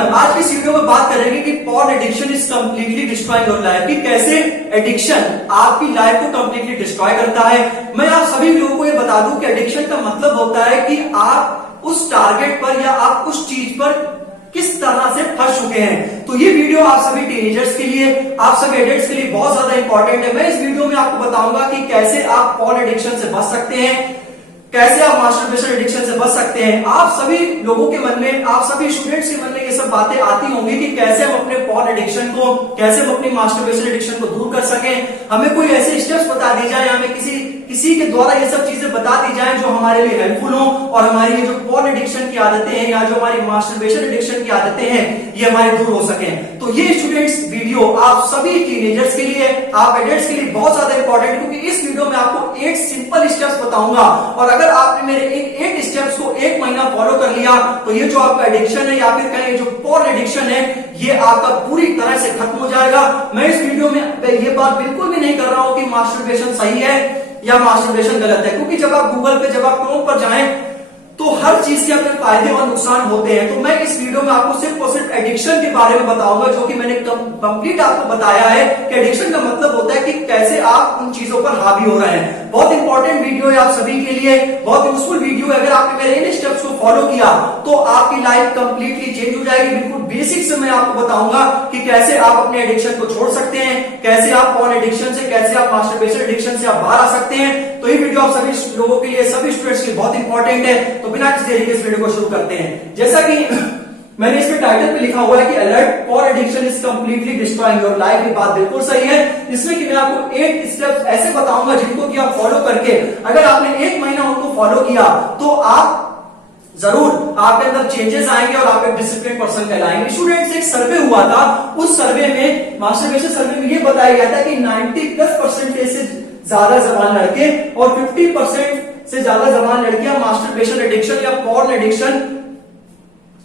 Everyone, आज की इस वीडियो में बात करेंगे कि porn addiction is completely destroying your life, कि कैसे एडिक्शन आपकी लाइफ को कंप्लीटली डिस्ट्रॉय करता है। मैं आप सभी लोगों को ये बता दूं कि एडिक्शन का मतलब होता है कि आप उस टारगेट पर या आप उस चीज पर किस तरह से फंस चुके हैं। तो ये वीडियो आप सभी टीनेजर्स के लिए, आप सभी एडल्ट्स के लिए बहुत ज्यादा इंपॉर्टेंट है। मैं इस वीडियो में आपको बताऊंगा कि कैसे आप पॉर्न एडिक्शन से बच सकते हैं, कैसे आप मास्टरबेशन एडिक्शन से बच सकते हैं। आप सभी लोगों के मन में, आप सभी स्टूडेंट्स के मन में ये सब बातें आती होंगी कि कैसे हम अपने पॉर्न एडिक्शन को, कैसे हम अपनी मास्टरबेशन एडिक्शन को दूर कर सकें। हमें कोई ऐसे स्टेप्स बता दी जाए, हमें किसी के द्वारा ये सब चीजें बता दी जाए जो हमारे लिए हेल्पफुल हो और हमारी ये जो पॉर्न एडिक्शन की आदतें हैं या जो हमारी मास्टरबेशन एडिक्शन की आदतें हैं ये हमारे दूर हो सके। तो ये स्टूडेंट्स वीडियो आप सभी टीनेजर्स के लिए, आप एडल्ट्स के लिए बहुत ज्यादा इंपॉर्टेंट, क्योंकि इस वीडियो में आपको 8 सिंपल स्टेप्स बताऊंगा और अगर आपने मेरे इन 8 स्टेप्स को 1 महीना फॉलो कर लिया तो ये जो आपका एडिक्शन है या फिर कहें जो पॉर्न एडिक्शन है ये आपका पूरी तरह से खत्म हो जाएगा। मैं इस वीडियो में ये बात बिल्कुल भी नहीं कर रहा हूं कि मास्टरबेशन सही है या मास्टरबेशन गलत है, क्योंकि जब आप गूगल पे, जब आप क्रोम पर जाएं तो हर चीज के अपने फायदे और नुकसान होते हैं। तो मैं इस वीडियो में आपको सिर्फ और सिर्फ एडिक्शन के बारे में बताऊंगा, जो कि मैंने कंप्लीट आपको बताया है कि एडिक्शन का मतलब होता है कि कैसे आप उन चीजों पर हावी हो रहे हैं। बहुत इंपॉर्टेंट वीडियो है आप सभी के लिए, बहुत यूजफुल वीडियो है। अगर आपने मेरे इन स्टेप्स को फॉलो किया तो आपकी लाइफ कंप्लीटली चेंज हो जाएगी। बिल्कुल बेसिक से मैं आपको बताऊंगा कि कैसे आप अपने एडिक्शन को छोड़ सकते हैं, कैसे आप पॉर्न एडिक्शन से, कैसे आप मास्टरबेशन एडिक्शन से आप बाहर आ सकते हैं। तो ये वीडियो आप सभी लोगों के लिए, सभी स्टूडेंट्स के लिए बहुत इंपॉर्टेंट है। तो बिना किसी देरी के इस वीडियो को शुरू करते हैं। जैसा कि मैंने इसमें टाइटल पे लिखा हुआ है कि alert for addiction is completely destroying your life, ये बात बिल्कुल सही है। इसमें कि मैं आपको 8 स्टेप्स ऐसे बताऊंगा जिनको कि आप फॉलो करके, अगर आपने 1 महीना उनको फॉलो किया तो आप जरूर आपके अंदर चेंजेस आएंगे और आप एक डिसिप्लिन पर्सन कहलाएंगे। स्टूडेंट्स, एक सर्वे हुआ था, उस सर्वे में, मास्टरबेशन सर्वे में ये बताया गया था कि 90+% से ज्यादा जवान लड़के और 50% से ज्यादा जवान लड़कियां मास्टरबेशन एडिक्शन या पॉर्न एडिक्शन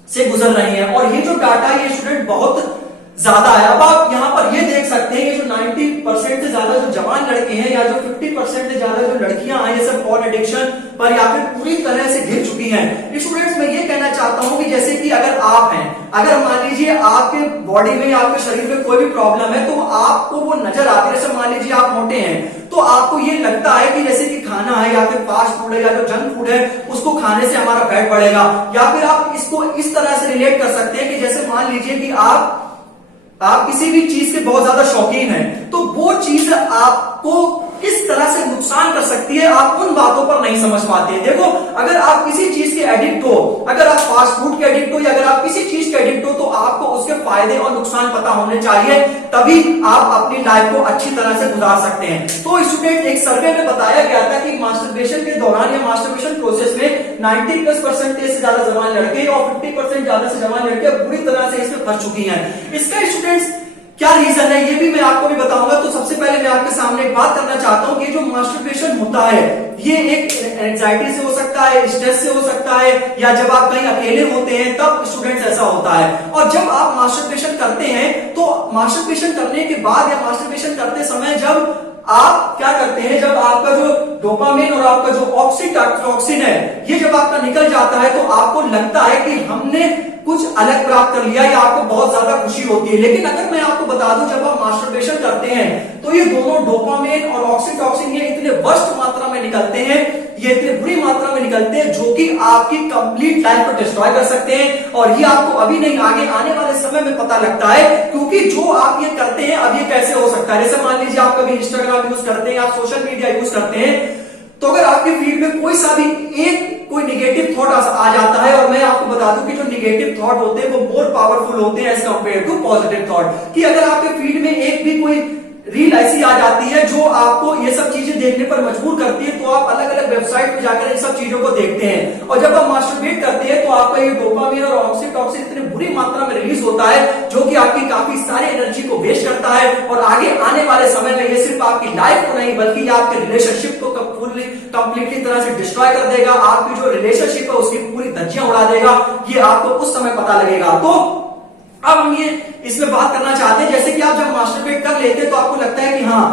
से गुजर रही हैं। और ये जो डाटा है ये स्टूडेंट बहुत ज्यादा है। अब आप यहां पर ये देख सकते हैं, ये जो 90% से ज्यादा जो जवान लड़के हैं या जो 50% से ज्यादा जो लड़कियां हैं ये सब पॉर्न एडिक्शन पर या फिर पूरी तरह से घिर चुकी हैं। स्टूडेंट्स, मैं ये कहना चाहता हूं कि जैसे कि अगर आप हैं, अगर मान लीजिए आपके बॉडी में या आपके शरीर में कोई भी प्रॉब्लम है तो आपको वो नजर आती है। जैसे मान लीजिए आप मोटे हैं तो आपको ये लगता है कि जैसे कि खाना है या फिर फास्ट फूड है या जो जंक फूड है उसको खाने से हमारा फैट बढ़ेगा। या फिर आप इसको इस तरह से रिलेट कर सकते हैं कि जैसे मान लीजिए कि आप किसी भी चीज के बहुत ज्यादा शौकीन हैं तो वो चीज आपको किस तरह से नुकसान कर सकती है आप उन बातों पर नहीं समझ पाते हैं। देखो, अगर आप किसी चीज के एडिक्ट हो, अगर आप फास्ट फूड के एडिक्ट हो या अगर आप किसी चीज के एडिक्ट हो तो आपको उसके फायदे और नुकसान पता होने चाहिए, तभी आप अपनी लाइफ को अच्छी तरह से गुजार सकते हैं। तो स्टूडेंट, एक सर्वे में बताया गया था कि मास्टरबेशन के दौरान या मास्टरबेशन प्रोसेस में 90+% से ज्यादा जवान लड़के और 50% ज्यादा से जवान लड़कियां पूरी तरह से इसमें फंस चुकी हैं। इसका स्टूडेंट्स क्या रीजन है ये भी मैं आपको भी बताऊंगा। तो सबसे पहले मैं आपके सामने एक बात करना चाहता हूं कि जो मास्टरबेशन होता है ये एक एंजाइटी से हो सकता है, स्ट्रेस से हो सकता है, या जब आप कहीं अकेले होते हैं तब स्टूडेंट्स ऐसा होता है। और जब आप मास्टरबेशन करते हैं तो मास्टरबेशन करने के बाद या मास्टरबेशन करते समय जब आप क्या करते हैं, जब आपका जो डोपामिन और आपका जो ऑक्सीटॉसिन है ये जब आपका निकल जाता है तो आपको लगता है कि हमने कुछ अलग प्राप्त कर लिया या आपको बहुत ज्यादा खुशी होती है। लेकिन अगर मैं आपको बता दूं, जब आप मास्टरबेशन करते हैं तो ये दोनों डोपामिन और ऑक्सीटॉसिन ये इतने वर्स्ट मात्रा में निकलते हैं, ये इतने बुरी मात्रा में निकलते हैं जो कि आपकी कंप्लीट लाइफ को डिस्ट्रॉय कर सकते हैं। और ये आपको अभी नहीं, आगे आने वाले समय में पता लगता है, क्योंकि जो आप ये करते हैं अब ये कैसे हो सकता है। जैसे मान लीजिए आप कभी इंस्टाग्राम यूज करते हैं, आप सोशल मीडिया यूज करते हैं, तो अगर आपके फीड में कोई सा भी कोई निगेटिव थॉट आ जाता है, और मैं आपको बता दूं कि जो निगेटिव थॉट होते हैं वो मोर पावरफुल होते हैं as compare to positive thought. कि अगर आपके फीड में एक भी कोई रील ऐसी आ जाती है जो आपको ये सब चीजें देखने पर मजबूर करती है तो आप अलग अलग वेबसाइट पे जाकर इन सब चीजों को देखते हैं। और जब आप मास्टरबेट करते हैं तो आपका ये डोपामिन और ऑक्सीटॉसिन इतनी बुरी मात्रा में रिलीज होता है जो कि आपकी काफी सारी एनर्जी को वेस्ट करता है। और आगे आने वाले समय में ये सिर्फ आपकी लाइफ को नहीं बल्कि आपके रिलेशनशिप को कंप्लीटली तरह से डिस्ट्रॉय कर देगा। आपकी जो रिलेशनशिप है उसकी पूरी धज्जियां उड़ा देगा, ये आपको उस समय पता लगेगा। तो अब हम ये इसमें बात करना चाहते हैं, जैसे कि आप जब मास्टरबेट कर लेते हैं तो आपको लगता है कि हाँ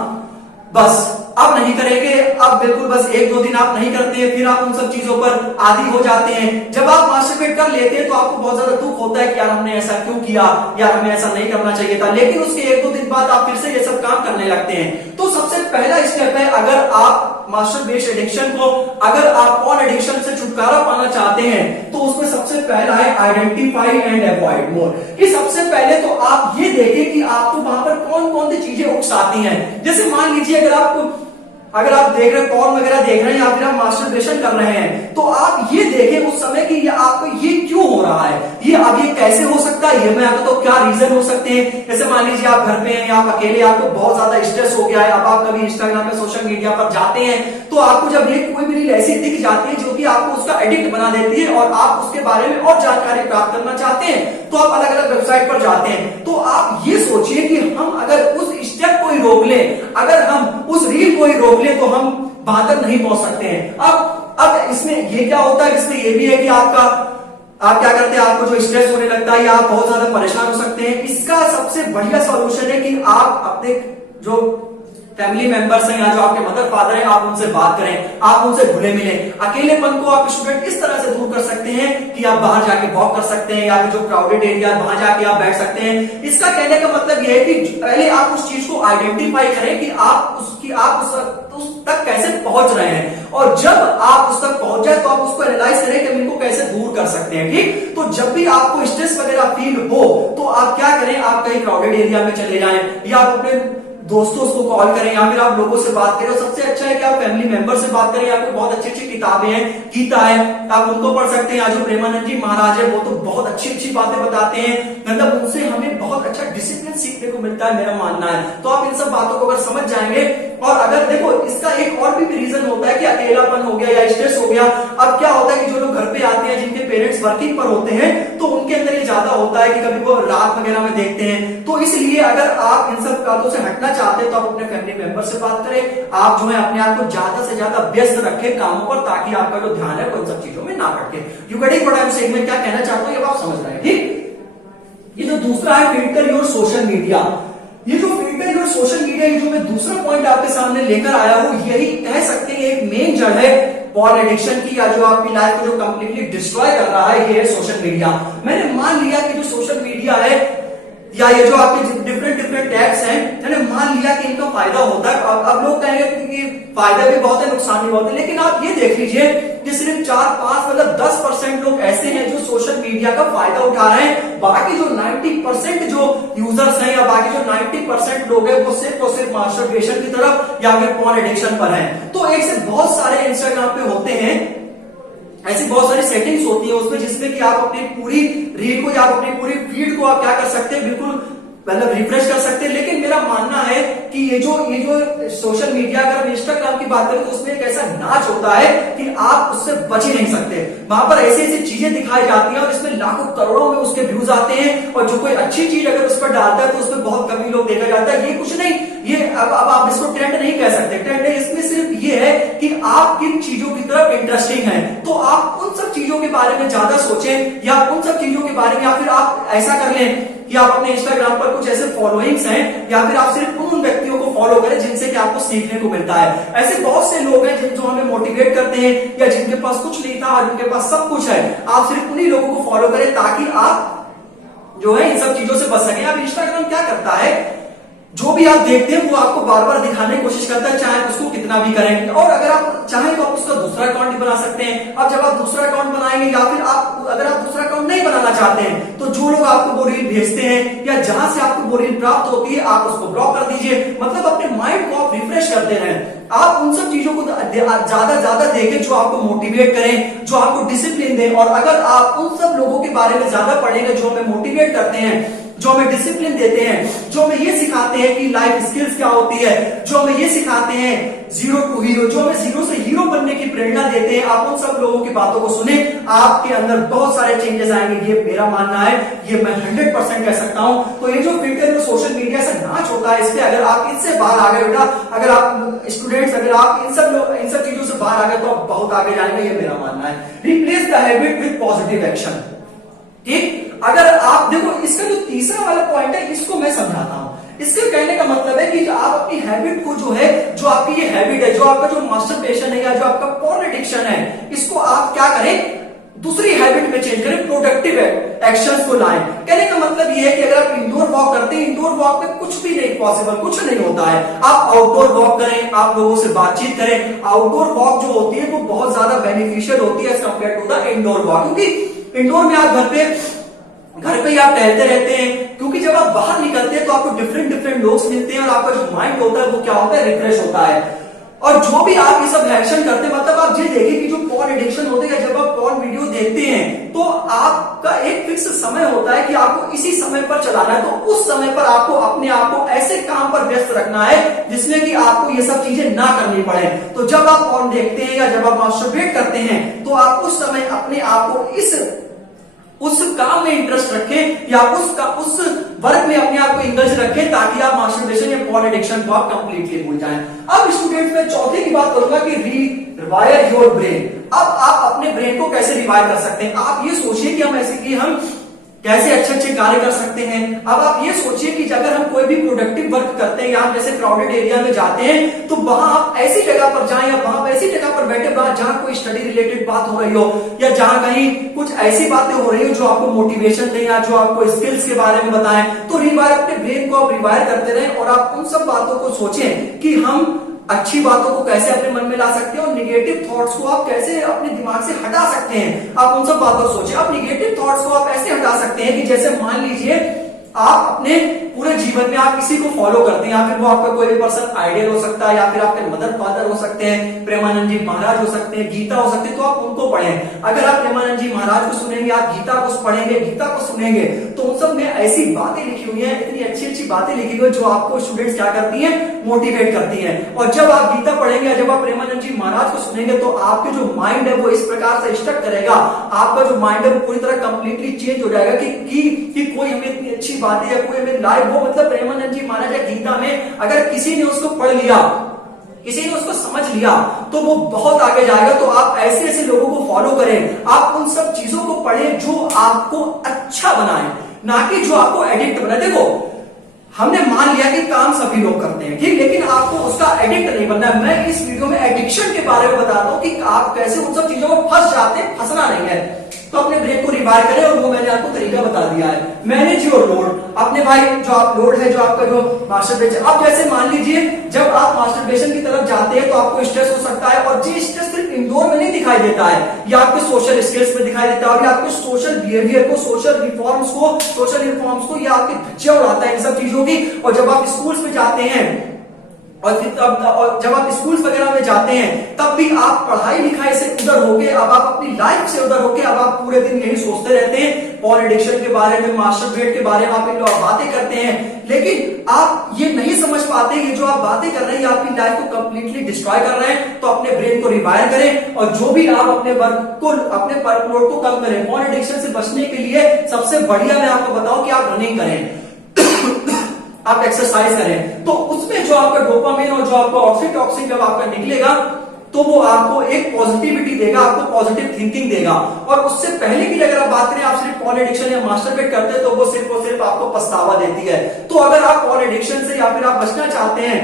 बस अब नहीं करेंगे, अब बिल्कुल बस एक दो दिन आप नहीं करते हैं, फिर आप उन सब चीजों पर आदी हो जाते हैं। जब आप मास्टरबेट कर लेते हैं तो आपको बहुत ज्यादा दुख होता है कि यार हमने ऐसा क्यों किया, यार हमें ऐसा नहीं करना चाहिए था, लेकिन उसके एक दो दिन बाद आप फिर से ये सब काम करने लगते हैं। तो सबसे पहला स्टेप है, अगर आप मास्टरबेशन एडिक्शन को, अगर आप पॉर्न एडिक्शन से छुटकारा पाना चाहते हैं, तो उसमें सबसे पहला है आइडेंटिफाई एंड अवॉइड मोर। कि सबसे पहले तो आप ये देखें कि आपको वहां पर कौन कौन सी चीजें उकसाती हैं। जैसे मान लीजिए अगर आप देख रहे हैं पॉर्न वगैरह देख रहे हैं या फिर आप मास्टरबेशन कर रहे हैं, तो आप ये देखें उस समय कि आपको ये क्यों हो रहा है, ये अब ये कैसे हो सकता है, ये मैं आपको तो क्या रीजन हो सकते हैं। जैसे मान लीजिए आप घर पे हैं या आप अकेले, आपको बहुत ज्यादा स्ट्रेस हो गया है, अब आप कभी इंस्टाग्राम पे सोशल मीडिया पर जाते हैं, तो आपको जब ये कोई भी रील ऐसी दिख जाती है जो कि आपको उसका एडिक्ट बना देती है और आप उसके बारे में और जानकारी प्राप्त करना चाहते हैं, तो आप अलग अलग वेबसाइट पर जाते हैं। तो आप ये सोचिए कि हम अगर उस स्टेप को ही रोक लें, अगर हम उस रील को ही रोक लें, तो हम वहां तक नहीं पहुंच सकते हैं। अब इसमें ये क्या होता है, इसमें ये भी है कि आप क्या करते हैं, आपको जो स्ट्रेस होने लगता है या आप बहुत ज्यादा परेशान हो सकते हैं। इसका सबसे बढ़िया सॉल्यूशन है कि आप अपने जो फैमिली मेंबर्स हैं या जो आपके मदर फादर हैं, आप उनसे बात करें, आप उनसे घुले मिले। अकेलेपन को आप स्टूडेंट इस तरह से दूर कर सकते हैं कि आप बाहर जाके वॉक कर सकते हैं या फिर जो क्राउडेड एरिया वहां जाके आप बैठ सकते हैं। इसका कहने का मतलब यह है कि पहले आप उस चीज को आइडेंटिफाई करें कि आप उस तक कैसे पहुंच रहे हैं, और जब आप उस तक पहुंच जाए तो आप उसको एनालाइज करें कि हम इनको कैसे दूर कर सकते हैं। ठीक, तो जब भी आपको स्ट्रेस वगैरह फील हो तो आप क्या करें, आप कहीं क्राउडेड एरिया में चले जाएं या आप अपने दोस्तों को कॉल करें या फिर आप लोगों से बात करें। सबसे अच्छा है कि आप फैमिली मेंबर से बात करें, या फिर बहुत अच्छी अच्छी किताबें हैं, गीता है, आप उनको पढ़ सकते हैं। जो प्रेमानंद जी महाराज है वो तो बहुत अच्छी अच्छी बातें बताते हैं, मतलब उनसे हमें बहुत अच्छा डिसिप्लिन सीखने को मिलता है, मेरा मानना है। तो आप इन सब बातों को अगर समझ जाएंगे, और अगर देखो इसका एक और भी रीजन होता है कि अकेलापन हो गया या स्ट्रेस हो गया। अब क्या होता है कि जो लोग घर पे आते हैं जिनके पेरेंट्स वर्किंग पर होते हैं, तो उनके अंदर ये ज्यादा होता है कि कभी वो रात वगैरह में देखते हैं। तो इसलिए अगर आप इन सब बातों से हटना चाहते हैं तो आप अपने फैमिली मेंबर से बात करें, आप जो है अपने आप को ज्यादा से ज्यादा व्यस्त रखें कामों पर, ताकि आपका जो ध्यान है वो इन सब चीजों में ना भटके। You getting what I am saying, मैं क्या कहना चाहता हूं ये आप समझ रहे हैं। ठीक, ये जो दूसरा है फिल्टर योर सोशल मीडिया, ये जो फिल्टर योर सोशल मीडिया, ये जो मैं दूसरा पॉइंट आपके सामने लेकर आया हूं, यही कह सकते हैं एक मेन जड़ है पॉर्न एडिक्शन की, या जो आपकी लाइफ को जो कंप्लीटली डिस्ट्रॉय कर रहा है ये है सोशल मीडिया। मैंने मान लिया कि जो सोशल मीडिया है या ये जो आपके डिफरेंट डिफरेंट टैग्स हैं, मैंने मान लिया कि इनका फायदा होता है। अब लोग कहेंगे कि फायदा भी बहुत है नुकसान भी बहुत है, लेकिन आप ये देख लीजिए कि सिर्फ 4-5 मतलब 10% लोग ऐसे हैं जो सोशल मीडिया का फायदा उठा रहे हैं। बाकी जो 90% जो यूजर्स हैं या बाकी जो 90% लोग हैं वो सिर्फ और सिर्फ मास्टरबेशन की तरफ या फिर पॉर्न एडिक्शन पर हैं। तो एक से बहुत सारे इंस्टाग्राम पे होते हैं, ऐसी बहुत सारी सेटिंग्स होती है उसमें, जिसमें कि आप अपनी पूरी रील को या अपनी पूरी फीड को आप क्या कर सकते हैं, बिल्कुल मतलब रिफ्रेश कर सकते हैं। लेकिन मेरा मानना है कि ये जो सोशल मीडिया, अगर इंस्टाग्राम की बात करें तो उसमें एक ऐसा नाच होता है कि आप उससे बच ही नहीं सकते। वहां पर ऐसी ऐसी चीजें दिखाई जाती हैं और इसमें लाखों करोड़ों में उसके व्यूज आते हैं, और जो कोई अच्छी चीज अगर उस पर डालता है तो उसमें बहुत कम ही लोग देखा जाता है। ये कुछ नहीं, ये अब आप इसको ट्रेंड नहीं कह सकते, ट्रेंड इसमें सिर्फ ये है कि आप किन चीजों की तरफ इंटरेस्टिंग है, तो आप उन सब चीजों के बारे में ज्यादा सोचें, या उन सब चीजों के बारे में, या फिर आप ऐसा कर लें कि आप अपने इंस्टाग्राम पर कुछ ऐसे फॉलोइंग्स हैं, या फिर आप सिर्फ उन व्यक्तियों को फॉलो करें जिनसे कि आपको सीखने को मिलता है। ऐसे बहुत से लोग हैं जो हमें मोटिवेट करते हैं, या जिनके पास कुछ नहीं था और जिनके पास सब कुछ है। आप सिर्फ उन्हीं लोगों को फॉलो करें ताकि आप जो है इन सब चीजों से बच सकें। अब इंस्टाग्राम क्या करता है, जो भी आप देखते हैं वो आपको बार बार दिखाने की कोशिश करता है, चाहे उसको कितना भी करें। और अगर आप चाहें तो आप उसका दूसरा अकाउंट भी बना सकते हैं। अब जब आप दूसरा अकाउंट बनाएंगे, या फिर अगर आप दूसरा अकाउंट नहीं बनाना चाहते हैं, तो जो लोग आपको वो रील भेजते हैं या जहां से आपको वो रील प्राप्त होती है, आप उसको ब्लॉक कर दीजिए। मतलब अपने माइंड को आप रिफ्रेश करते रहें, आप उन सब चीजों को ज्यादा देखें जो आपको मोटिवेट करें, जो आपको डिसिप्लिन दें। और अगर आप उन सब लोगों के बारे में ज्यादा पढ़ेंगे जो हमें मोटिवेट करते हैं, जो हमें डिसिप्लिन देते हैं, जो हमें ये सिखाते हैं कि लाइफ स्किल्स क्या होती है, जो हमें ये सिखाते हैं जीरो टू हीरो, जो हमें जीरो से हीरो बनने की प्रेरणा देते हैं, आप उन सब लोगों की बातों को सुने, आपके अंदर बहुत सारे चेंजेस आएंगे। ये मेरा मानना है, ये मैं 100% कह सकता हूं। तो ये जो फिल्टर सोशल मीडिया से नाच होता है, इससे अगर आप इससे बाहर आ गए बेटा, अगर आप स्टूडेंट्स, अगर आप इन सब चीजों से बाहर आ गए तो आप बहुत आगे जाएंगे, ये मेरा मानना है। Replace the habit with positive action. ठीक, अगर आप देखो, इसका जो तीसरा वाला पॉइंट है इसको मैं समझाता हूं। इसके कहने का मतलब है कि आप अपनी हैबिट को जो है, जो आपकी ये हैबिट है, जो आपका जो मास्टरबेशन है या जो आपका पॉर्न एडिक्शन है, इसको आप क्या करें, दूसरी हैबिट में चेंज करें, प्रोडक्टिव एक्शंस को लाएं। कहने का मतलब ये है कि अगर आप इंडोर वॉक करते हैं, इंडोर वॉक में कुछ भी नहीं पॉसिबल, कुछ नहीं होता है। आप आउटडोर वॉक करें, आप लोगों से बातचीत करें। आउटडोर वॉक जो होती है वो बहुत ज्यादा बेनिफिशियल होती है as compare to the indoor walk, क्योंकि इंडोर में आप घर पे ही आप टहलते रहते हैं, क्योंकि जब आप बाहर निकलते हैं तो आपको डिफरेंट लोग मिलते हैं और आपका जो माइंड होता है वो क्या होता है, रिफ्रेश होता है। और जो भी आप ये सब एक्शन करते हैं, मतलब आप ये देखिए कि जो पॉर्न एडिक्शन होते हैं, जब आप पॉर्न वीडियो देखते हैं तो आपका एक फिक्स समय होता है कि आपको इसी समय पर चलाना है। तो उस समय पर आपको अपने आप को ऐसे काम पर व्यस्त रखना है जिसमें कि आपको ये सब चीजें ना करनी पड़े। तो जब आप पॉर्न देखते हैं या जब आप मास्टरबेट करते हैं तो आप उस समय अपने आप को उस काम में इंटरेस्ट रखें या उस वर्क में अपने आप को इंगल्ज रखें, ताकि आप मास्टरबेशन या पॉर्न एडिक्शन को आप कंप्लीटली भूल जाएं। अब स्टूडेंट्स में चौथे की बात करूंगा कि रिवायर योर ब्रेन। अब आप अपने ब्रेन को कैसे रिवायर कर सकते हैं। आप ये सोचिए कि हम कैसे अच्छे कार्य कर सकते हैं। अब आप ये सोचिए कि अगर हम कोई भी प्रोडक्टिव वर्क करते हैं या हम जैसे क्राउडेड एरिया में जाते हैं तो वहां आप ऐसी जगह पर जाएं या वहां ऐसी जगह पर बैठे जहां कोई स्टडी रिलेटेड बात हो रही हो या जहां कहीं कुछ ऐसी बातें हो रही हो जो आपको मोटिवेशन दें या जो आपको स्किल्स के बारे में बताएं। तो रिवायर, अपने ब्रेन को आप रिवायर करते रहें और आप उन सब बातों को सोचें कि हम अच्छी बातों को कैसे अपने मन में ला सकते हैं और निगेटिव थॉट्स को आप कैसे अपने दिमाग से हटा सकते हैं। आप उन सब बातों को सोचें। अब निगेटिव थॉट्स को आप ऐसे हटा सकते हैं कि जैसे मान लीजिए आप अपने पूरे जीवन में आप किसी को फॉलो करते हैं, या फिर वो आपका कोई भी पर्सन आइडियल हो सकता है, या फिर आपके मदर फादर हो सकते हैं, प्रेमानंद जी महाराज हो सकते हैं, गीता हो सकते हैं, तो आप उनको पढ़ें। अगर आप प्रेमानंद जी महाराज को सुनेंगे, आप गीता को पढ़ेंगे, गीता को सुनेंगे, तो उन सब में ऐसी बातें लिखी हुई हैं, इतनी अच्छी बातें लिखी हुई जो आपको स्टूडेंट्स क्या करती हैं, मोटिवेट करती हैं। और जब आप गीता पढ़ेंगे या जब आप प्रेमानंद जी महाराज को सुनेंगे तो आपके जो माइंड है वो इस प्रकार से स्ट्रक करेगा, आपका जो माइंड है वो पूरी तरह कंप्लीटली चेंज हो जाएगा कि कोई हमें इतनी अच्छी बातें या कोई हमें लाइव, वो मतलब प्रेमानंद जी महाराज या गीता में अगर किसी ने उसको पढ़ लिया, किसी ने उसको समझ लिया तो वो बहुत आगे जाएगा। तो आप ऐसे लोगों को फॉलो करें, आप उन सब चीजों को पढ़ें जो आपको अच्छा बनाए, ना कि जो आपको एडिक्ट बनाए। देखो, हमने मान लिया कि काम सभी लोग करते हैं, ठीक, लेकिन आपको उसका एडिक्ट नहीं बनना है। मैं इस वीडियो में एडिक्शन के बारे में बताता हूं कि आप कैसे उन सब चीजों में फंस जाते हैं। फंसना नहीं है, तो अपने ब्रेन को रिवायर करें और वो मैंने आपको तरीका बता दिया है। Manage your load. अपने भाई जो आप लोड है, जो आपका जो मास्टरबेशन, अब जैसे मान लीजिए जब आप मास्टरबेशन की तरफ जाते हैं तो आपको स्ट्रेस हो सकता है, और ये स्ट्रेस सिर्फ इंडोर में नहीं दिखाई देता है, ये आपके सोशल स्किल्स में दिखाई देता है, और ये आपके सोशल बिहेवियर को, सोशल रिफॉर्म्स को, ये आपकी धज्जियां उड़ाता है इन सब चीजों की। और जब आप स्कूल्स में जाते हैं और जब आप स्कूल्स वगैरह में जाते हैं तब भी आप पढ़ाई लिखाई से उधर होके, अब आप अपनी लाइफ से उधर होके, अब आप पूरे दिन यही सोचते रहते हैं, पॉर्न एडिक्शन के बारे में, मास्टरबेट के बारे में आप इन लोग बातें करते हैं, लेकिन आप ये नहीं समझ पाते ये जो आप बातें कर रहे हैं आपकी लाइफ को कंप्लीटली डिस्ट्रॉय कर रहे हैं। तो अपने ब्रेन को रिवायर करें और जो भी आप अपने वर्क को, अपने वर्कलोड को कम करें। पॉर्न एडिक्शन से बचने के लिए सबसे बढ़िया मैं आपको बताऊं कि आप रनिंग करें, आप एक्सरसाइज करें, तो उसमें जो आपका डोपामिन और जो आपका ऑक्सीटॉसिन जब आपका निकलेगा तो वो आपको एक पॉजिटिविटी देगा, आपको पॉजिटिव थिंकिंग देगा। और उससे पहले की अगर आप बात करें, आप सिर्फ पॉर्न एडिक्शन या मास्टरबेट करते हैं तो वो सिर्फ आपको पछतावा देती है। तो अगर आप पॉर्न एडिक्शन से या फिर आप बचना चाहते हैं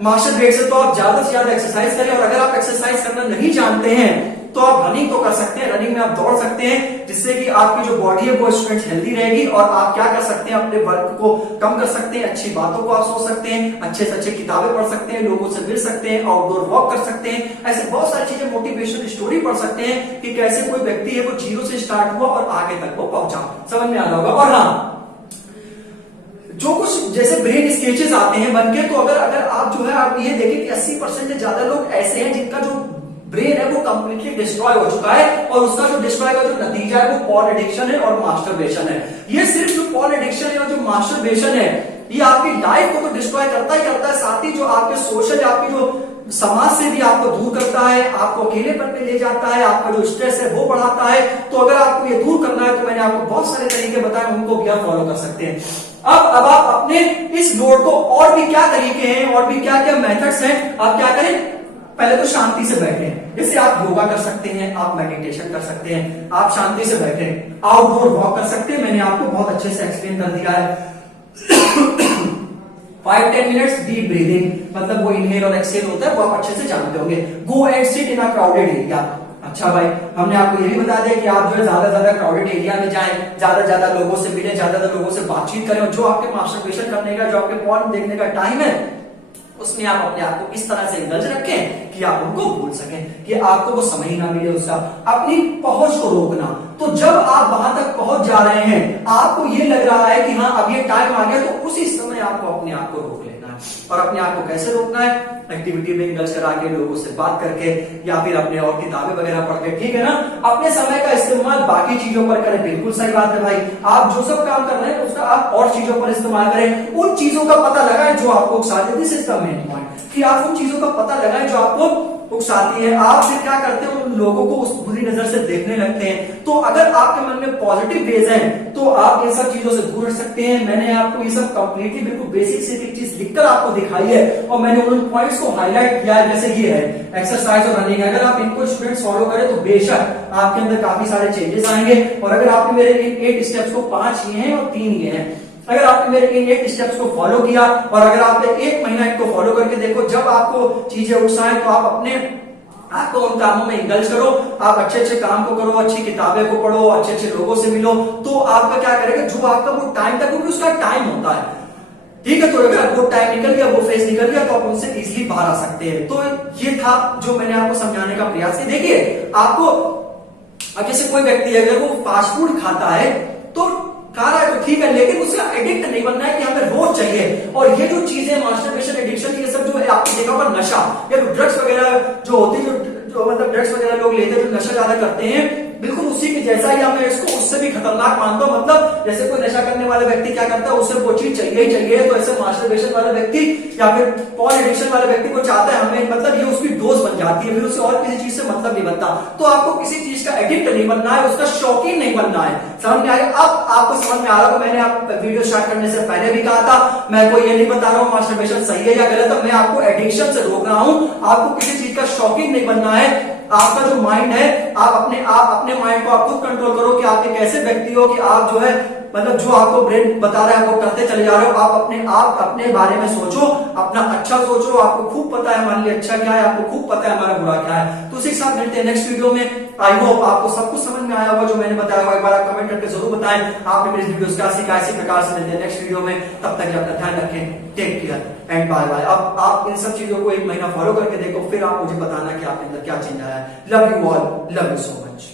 मास्टरबेट से, तो आप ज्यादा से ज्यादा एक्सरसाइज करें। और अगर आप एक्सरसाइज करना नहीं जानते हैं तो आप रनिंग तो कर सकते हैं, रनिंग में आप दौड़ सकते हैं, जिससे कि आपकी जो बॉडी है वो स्ट्रेंथ हेल्दी रहेगी। और आप क्या कर सकते हैं, अपने वर्क को कम कर सकते हैं, अच्छी बातों को आप सोच सकते हैं, अच्छे से अच्छे किताबें पढ़ सकते हैं, लोगों से मिल सकते हैं, आउटडोर वॉक कर सकते हैं, ऐसे बहुत सारी चीजें, मोटिवेशनल स्टोरी पढ़ सकते हैं कि कैसे कोई व्यक्ति है वो जीरो से स्टार्ट हुआ और आगे तक वो पहुंचा। समझ में आ रहा होगा। और हाँ, जो कुछ जैसे ब्रेन स्केचेस आते हैं बनके, तो अगर आप जो है आप ये देखें कि 80% से ज्यादा लोग ऐसे हैं जिनका जो ब्रेन है वो कंप्लीटली डिस्ट्रॉय हो चुका है, और उसका जो डिस्ट्रॉय का जो नतीजा है वो पॉर्न एडिक्शन है और मास्टरबेशन है। ये सिर्फ जो पॉर्न एडिक्शन है और जो मास्टरबेशन है ये आपकी लाइफ को तो डिस्ट्रॉय करता ही करता है, साथ ही जो आपके सोशल, आपकी जो समाज से भी आपको दूर करता है, आपको अकेलेपन में ले जाता है, आपका जो स्ट्रेस है वो बढ़ाता है। तो अगर आपको ये दूर करना है तो मैंने आपको बहुत सारे तरीके बताए, उनको भी आप फॉलो कर सकते हैं। अब आप अपने इस लोड को, और भी क्या तरीके हैं और भी क्या क्या मेथड्स हैं, आप क्या करें, पहले तो शांति से बैठे, जैसे आप योगा कर सकते हैं, आप मेडिटेशन कर सकते हैं, आप शांति से बैठे आउटडोर वॉक कर सकते हैं। मैंने आपको बहुत अच्छे से एक्सप्लेन कर दिया है। 5-10 मिनट्स डीप ब्रीदिंग, मतलब वो इनहेल और एक्सहेल होता है, वो आप अच्छे से जानते होंगे। Go and sit in a crowded area. अच्छा भाई, हमने आपको ये भी बता दिया कि आप जो है ज्यादा ज्यादा क्राउडेड एरिया में जाएं, ज्यादा लोगों से मिलें, ज्यादा लोगों से बातचीत करें, और जो आपके मास्टरबेशन करने का, जो आपके पॉर्न देखने का टाइम है, उसमें आप अपने आप को इस तरह से इंडल्ज रखें कि आप उनको भूल सकें, कि आपको वो समय ही ना मिले उसका। अपनी पहुंच को रोकना, तो जब आप वहां तक पहुंच जा रहे हैं, आपको ये लग रहा है कि हाँ अब ये टाइम आ गया, तो उसी समय आपको अपने आप को रोक लेना है। और अपने आप को कैसे रोकना है? एक्टिविटी में इंडल्ज करा के, लोगों से बात करके, या फिर अपने और किताबें वगैरह पढ़ के, ठीक है ना। अपने समय का इस्तेमाल बाकी चीजों पर करें, बिल्कुल सही बात है भाई। आप जो सब काम कर रहे हैं उसका आप और चीजों पर इस्तेमाल करें। उन चीजों का पता लगाएं जो आपको उकसाती है। This is the main point, कि आप उन चीजों का पता लगाएं जो आपको उकसाती है। आप फिर क्या करते हैं? उन लोगों को उस बुरी नजर से देखने लगते हैं। तो अगर आपके मन में पॉजिटिव वेज है, तो आप इन सब चीजों से दूर हट सकते हैं। मैंने आपको ये सब कंप्लीटली बिल्कुल बेसिक से एक चीज लिखकर आपको दिखाई है, और मैंने उन पॉइंट्स को हाईलाइट किया है। जैसे ये है एक्सरसाइज और रनिंग, अगर आप इनको स्टूडेंट्स फॉलो करें तो बेशक आपके अंदर काफी सारे चेंजेस आएंगे। और अगर आपने मेरे इन 8 स्टेप्स को 5 किए हैं और 3 ये हैं, अगर आपने मेरे इन 8 स्टेप्स को फॉलो किया, और अगर आपने 1 महीना इनको फॉलो करके देखो, जब आपको चीजें उकसाएं तो आप अपने आपको उन कामों में इंडल्ज करो, आप अच्छे अच्छे काम को करो, अच्छी किताबें को पढ़ो, अच्छे अच्छे लोगों से मिलो, तो आपका क्या करेगा? जो आपका वो टाइम था, क्योंकि उसका टाइम होता है, ठीक है। तो अगर वो टाइम निकल गया, वो फेज निकल गया, तो आप उनसे इजिली बाहर आ सकते हैं। तो ये था जो मैंने आपको समझाने का प्रयास किया। देखिए आपको, अब जैसे कोई व्यक्ति अगर वो फास्ट फूड खाता है, तो खा रहा है तो ठीक है, लेकिन उसका एडिक्ट नहीं बनना है कि हमें रोज चाहिए। और ये जो चीजें मास्टरबेशन, एडिक्शन, ये सब जो है आपकी जगह पर नशा या ड्रग्स वगैरह जो होती है, जो मतलब ड्रग्स वगैरह लोग लेते हैं, जो नशा ज्यादा करते हैं, बिल्कुल उसी के जैसा ही मैं इसको उससे भी खतरनाक मानता हूं। मतलब जैसे कोई नशा करने वाला व्यक्ति क्या करता है, उसे वो चीज चाहिए ही चाहिए, तो ऐसे मास्टरबेशन वाला व्यक्ति या फिर पॉर्न एडिक्शन वाले व्यक्ति को चाहता है हमें, मतलब ये उसकी डोज बन जाती है, फिर उसे और किसी चीज से मतलब नहीं बनता। तो आपको किसी चीज का एडिक्ट नहीं बनना है, उसका शौकीन नहीं बनना है। समझ में आया? अब आपको समझ में आ रहा है। मैंने आप वीडियो स्टार्ट करने से पहले भी कहा था, मैं कोई ये नहीं बता रहा हूं मास्टरबेशन सही है या गलत है, मैं आपको एडिक्शन से रोक रहा हूं। आपको किसी चीज का शौकीन नहीं बनना है। आपका जो माइंड है, आप अपने माइंड को आप खुद कंट्रोल करो कि आप एक ऐसे व्यक्ति हो कि आप जो है, मतलब जो आपको ब्रेन बता रहा है वो करते चले जा रहे हो। आप अपने बारे में सोचो, अपना अच्छा सोचो। आपको खूब पता है हमारे लिए अच्छा क्या है, आपको खूब पता है हमारा बुरा क्या है। तो उसी के साथ मिलते हैं नेक्स्ट वीडियो में। आई होप आपको सब कुछ समझ में आया होगा जो मैंने बताया होगा। एक बार आप कमेंट करके जरूर बताएं आपने मेरे वीडियोस क्या सीखा। इसी प्रकार से मिलते हैं नेक्स्ट वीडियो में। तब तक अपना ध्यान रखें। Take care and bye bye. अब आप इन सब चीजों को 1 महीना फॉलो करके देखो, फिर आप मुझे बताना कि आपके अंदर क्या चेंज आया है। Love you all, love you so much.